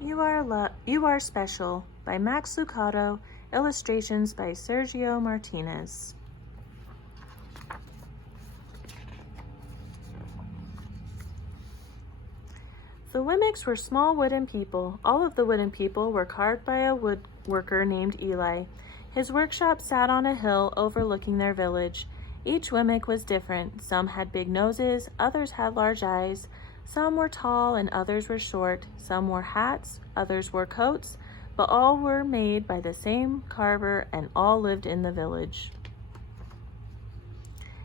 You Are Special by Max Lucado, illustrations by Sergio Martinez. The Wimmicks were small wooden people. All of the wooden people were carved by a woodworker named Eli. His workshop sat on a hill overlooking their village. Each Wimmick was different. Some had big noses, others had large eyes. Some were tall and others were short. Some wore hats, others wore coats, but all were made by the same carver and all lived in the village.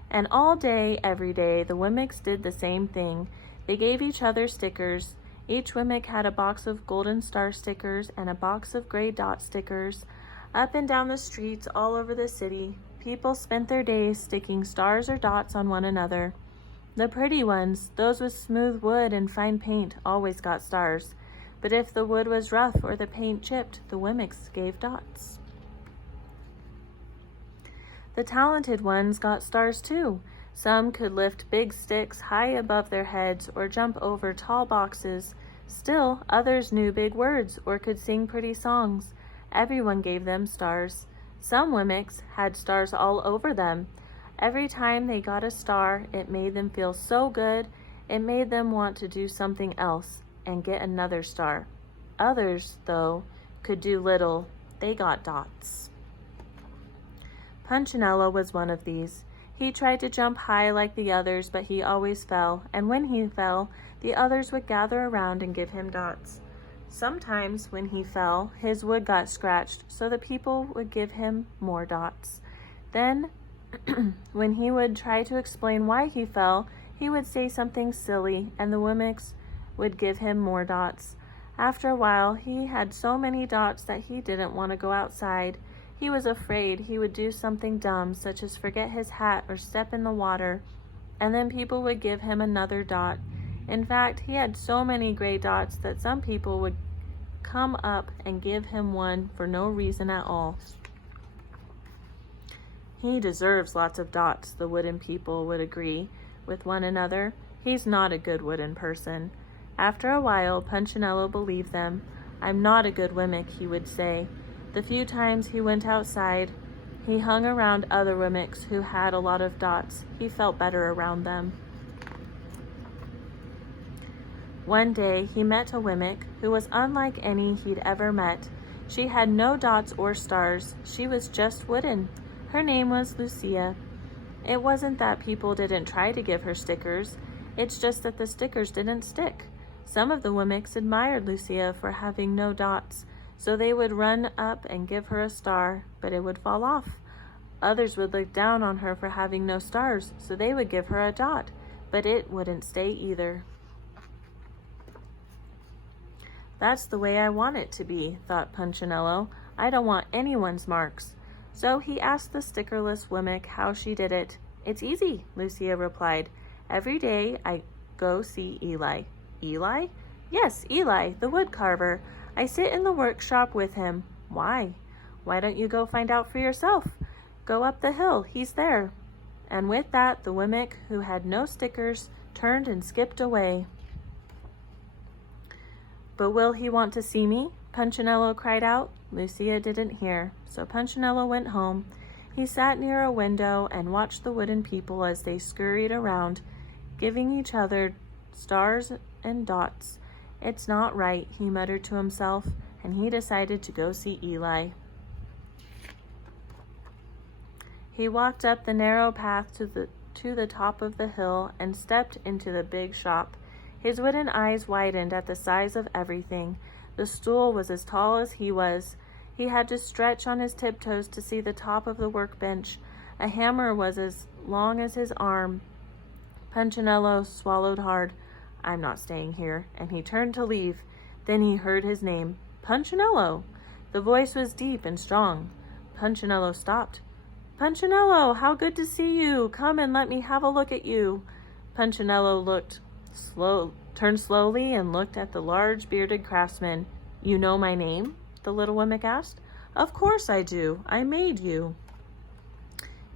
And all day, every day, the Wimmicks did the same thing. They gave each other stickers. Each Wimmick had a box of golden star stickers and a box of gray dot stickers. Up and down the streets all over the city, people spent their days sticking stars or dots on one another. The pretty ones, those with smooth wood and fine paint, always got stars. But if the wood was rough or the paint chipped, the Wimmicks gave dots. The talented ones got stars too. Some could lift big sticks high above their heads or jump over tall boxes. Still, others knew big words or could sing pretty songs. Everyone gave them stars. Some Wimmicks had stars all over them. Every time they got a star, it made them feel so good, it made them want to do something else and get another star. Others, though, could do little. They got dots. Punchinello was one of these. He tried to jump high like the others, but he always fell, and when he fell, the others would gather around and give him dots. Sometimes, when he fell, his wood got scratched, so the people would give him more dots. Then, when he would try to explain why he fell, he would say something silly, and the Wimmicks would give him more dots. After a while, he had so many dots that he didn't want to go outside. He was afraid he would do something dumb, such as forget his hat or step in the water, and then people would give him another dot. In fact, he had so many gray dots that some people would come up and give him one for no reason at all. He deserves lots of dots, the wooden people would agree with one another. He's not a good wooden person. After a while, Punchinello believed them. I'm not a good Wimmick, he would say. The few times he went outside, he hung around other Wimmicks who had a lot of dots. He felt better around them. One day, he met a Wimmick who was unlike any he'd ever met. She had no dots or stars. She was just wooden. Her name was Lucia. It wasn't that people didn't try to give her stickers. It's just that the stickers didn't stick. Some of the Wimmicks admired Lucia for having no dots, so they would run up and give her a star, but it would fall off. Others would look down on her for having no stars, so they would give her a dot, but it wouldn't stay either. That's the way I want it to be, thought Punchinello. I don't want anyone's marks. So he asked the stickerless Wimmick how she did it. It's easy, Lucia replied. Every day I go see Eli. Eli? Yes, Eli, the wood carver. I sit in the workshop with him. Why? Why don't you go find out for yourself? Go up the hill, he's there. And with that, the Wimmick, who had no stickers, turned and skipped away. But will he want to see me? Punchinello cried out. Lucia didn't hear, so Punchinello went home. He sat near a window and watched the wooden people as they scurried around, giving each other stars and dots. It's not right, he muttered to himself, and he decided to go see Eli. He walked up the narrow path to the top of the hill and stepped into the big shop. His wooden eyes widened at the size of everything. The stool was as tall as he was. He had to stretch on his tiptoes to see the top of the workbench. A hammer was as long as his arm. Punchinello swallowed hard. I'm not staying here, and he turned to leave. Then he heard his name, Punchinello. The voice was deep and strong. Punchinello stopped. Punchinello, how good to see you. Come and let me have a look at you. Punchinello turned slowly and looked at the large bearded craftsman. You know my name? The little Wimmick asked. Of course I do. I made you.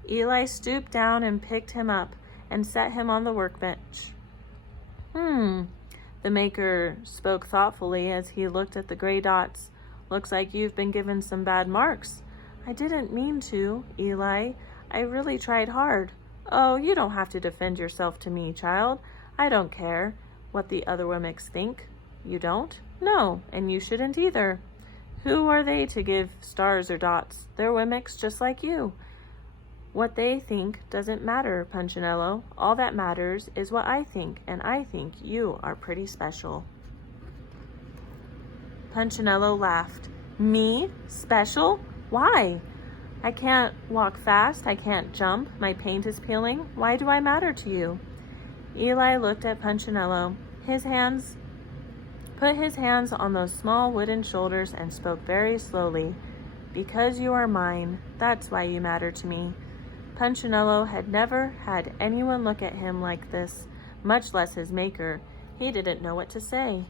Eli stooped down and picked him up and set him on the workbench. The maker spoke thoughtfully as he looked at the gray dots. Looks like you've been given some bad marks. I didn't mean to, Eli. I really tried hard. Oh, you don't have to defend yourself to me, child. I don't care what the other Wemmicks think. You don't? No, and you shouldn't either. Who are they to give stars or dots? They're Wemmicks just like you. What they think doesn't matter, Punchinello. All that matters is what I think, and I think you are pretty special. Punchinello laughed. Me? Special? Why? I can't walk fast. I can't jump. My paint is peeling. Why do I matter to you? Eli looked at Punchinello. Put his hands on those small wooden shoulders and spoke very slowly. Because you are mine. That's why you matter to me. Punchinello had never had anyone look at him like this, much less his maker. He didn't know what to say.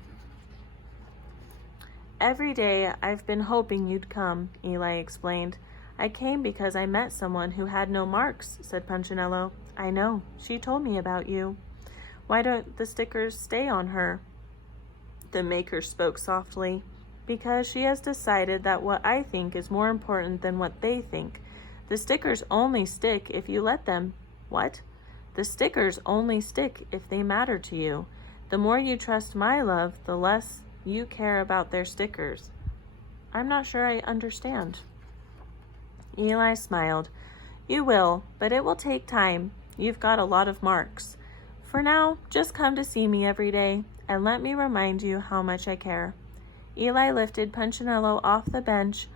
Every day I've been hoping you'd come, Eli explained. I came because I met someone who had no marks, said Punchinello. I know. She told me about you. Why don't the stickers stay on her? The maker spoke softly. Because she has decided that what I think is more important than what they think. The stickers only stick if you let them. What? The stickers only stick if they matter to you. The more you trust my love, the less you care about their stickers. I'm not sure I understand. Eli smiled. You will, but it will take time. You've got a lot of marks. For now, just come to see me every day, and let me remind you how much I care. Eli lifted Punchinello off the bench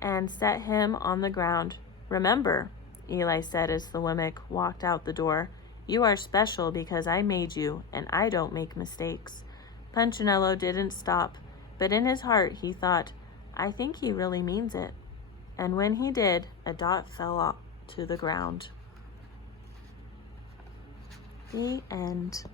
and set him on the ground. Remember, Eli said as the Wemmick walked out the door, you are special because I made you, and I don't make mistakes. Punchinello didn't stop, but in his heart he thought, I think he really means it. And when he did, a dot fell off to the ground. The end.